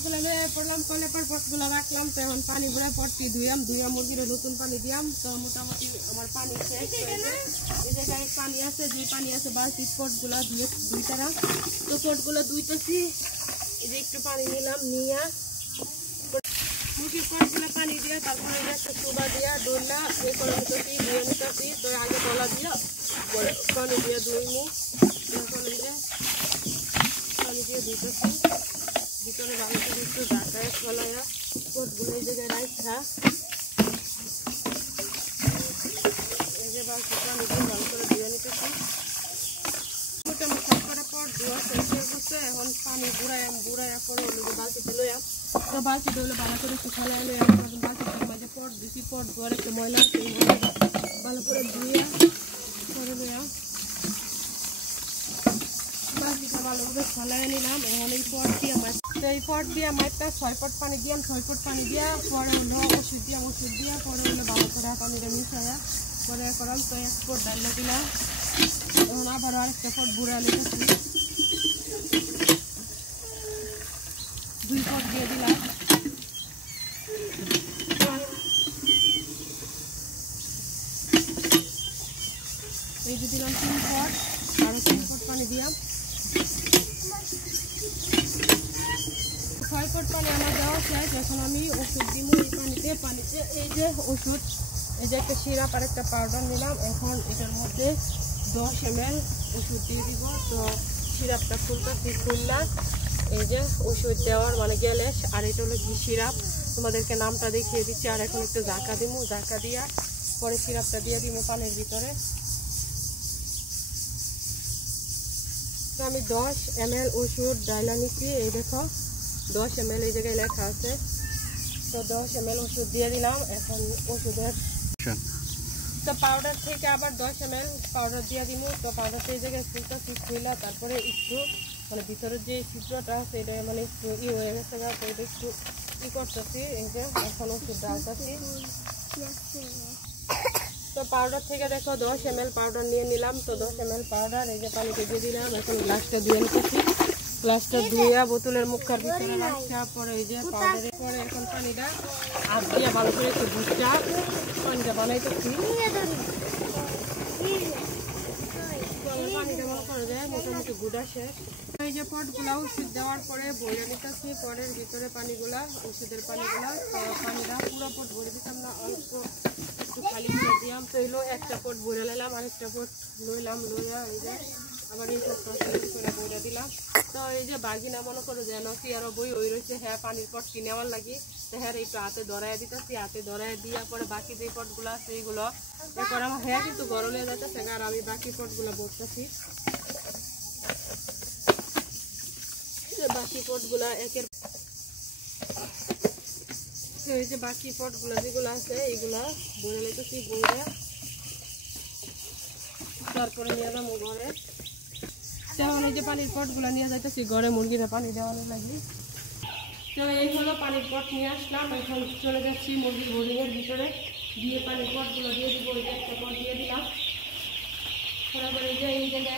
পড়লাম কলে পর পটগুলো রাখলাম তো এখন পানি ভরে পটটি ধুইয়া মুরগির নতুন পানি দিয়াম তো মোটামুটি আমার পানি শেষ এই জায়গায় পানি আছে যে পানি আছে বালতি পটগুলো দুই তারা তো পটগুলো ধুইতেছি এই যে একটু পানি নিলাম নিয়া মুরগির পটগুলো পানি দিয়া তারপরে একটা সুবা দিয়া ডোলা এই করে নিতেছি ধুয়ে নিতেছি তো আগে ডলা দিয়া পানি দিয়া ধুইমু পানি দিয়ে ধুইতেছি ভিতরে বালতি একটু ঢাকায় ফলাইয়া পটগুলো এই জায়গায় রাখা এই যে বালতিটা নিজে ভালো করে ধুয়ে নিতেছি মোটামুটি সব করে পট ধোয়া শেষ হয়ে গেছে এখন পানি বুড়াইয়া পরে হলো যে বালতিতে লইয়াম তো বালতিটা হলে ভালো করে একটু ফেলাই লইয়াম বালতিটার মাঝে পট দিছি পট ধোয়ার একটু ময়লা ভালো করে ধুইয়া করে লইয়াম বালতিটা ভালো করে ফেলাই নিলাম এখন এই পট দিয়ে মাছটা 6 পট পানি দিলাম 6 পট পানি দিয়া পরে হলো ওষুধ দিয়া পরে হলো ভালো করে পানিটা মিশাইয়া পরে করাম তো 1 পট ডাল দিলাম এখন আবার আরেকটা পট বুড়া নিতেছি 2 পট দিয়ে দিলাম এই যে দিলাম 3 পট আর 3 পট পানি দিলাম 6 পট পানি আমার দেওয়া শেষ এখন আমি ওষুধ দিব এই পানিতে এই যে ওষুধ এই যে একটা সিরাপ আর একটা পাউডার নিলাম এখন এটার মধ্যে 10 ml ওষুধ দিয়ে দিব তো সিরাপটা খুললা এই যে ওষুধ দেওয়ার মানে গেলে আর এটা হলো কি সিরাপ তোমাদেরকে নামটা দেখিয়ে দিচ্ছি আর এখন একটু ঢাকা দিব ঢাকা দিয়া পরে সিরাপটা দিয়ে দিব পানির ভিতরে তো আমি 10 ml ওষুধ ডাইলা নিচ্ছি এই দেখো 10 ml এই জায়গায় লেখা আছে তো 10 ml ওষুধ দিয়ে দিলাম এখন ওষুধের তো পাউডার থেকে আবার 10 ml পাউডার দিয়ে দিব তো পাউডারটা এই জায়গায় খুললা তারপরে একটু মানে ভিতরে যে ছিদ্রটা আছে এটা মানে একটু হয়ে গেছে তো এটা একটু করতেছি এই যে এখন ওষুধ ডালতেছি তো পাউডার থেকে দেখো 10 ml পাউডার নিয়ে নিলাম তো 10 ml পাউডার এই যে পানিতে দিয়ে দিলাম এখন গ্লাসটা ধুয়ে নিতেছি গ্লাসটা ধুইয়া বোতলের মুখটার ভিতরে রাখা পরে এই যে পাউডারের পরে এখন পানিটা হাত দিয়ে ভালো করে একটু ভুজা পানিটা বানাইতেছি পানিটা ভালো করে যায় মোটামুটি গুড়া শেষ এই যে পটগুলা ওষুধ দেওয়ার পরে বইরে নিতেছি পরের ভিতরে পানিগুলা ওষুধের পানিগুলা তো পানিটা পুরো পট ভরে দিতাম না অল্প একটু খালি করে দিলাম তো এলো একটা পট ভরে নিলাম আরেকটা পট লইলাম লইয়া এই যে আবার এই পটটা করে বইরে দিলাম তো এই যে বাগিনা মনে করো যেন কি আরো বই ওই রয়েছে হ্যাঁ পানির পট কিনে আমার লাগি তো হ্যাঁ একটু হাতে ধরাই দিতেছি হাতে ধরাই দিয়া পরে বাকি যে পটগুলো আছে এইগুলো এরপর আমার হ্যাঁ কিন্তু গরম হয়ে যাচ্ছে আর আমি বাকি পটগুলো ভরতেছি বাকি পটগুলা একের এই যে বাকি পটগুলা যেগুলো আছে এইগুলা বলে লেগেছি বইরা তারপরে নিয়ে যাবো ঘরে তেমন এই যে পানির পটগুলা নিয়ে যাইতেছি ঘরে মুরগিরা পানি দেওয়ানোর লাগি তো এই হলো পানির পট নিয়ে আসলাম এখন চলে যাচ্ছি মুরগির বোর্ডিংয়ের ভিতরে দিয়ে পানির পটগুলো দিয়ে দিব ওই যে একটা পট দিয়ে দিলাম তারপরে এই যে এই জায়গায়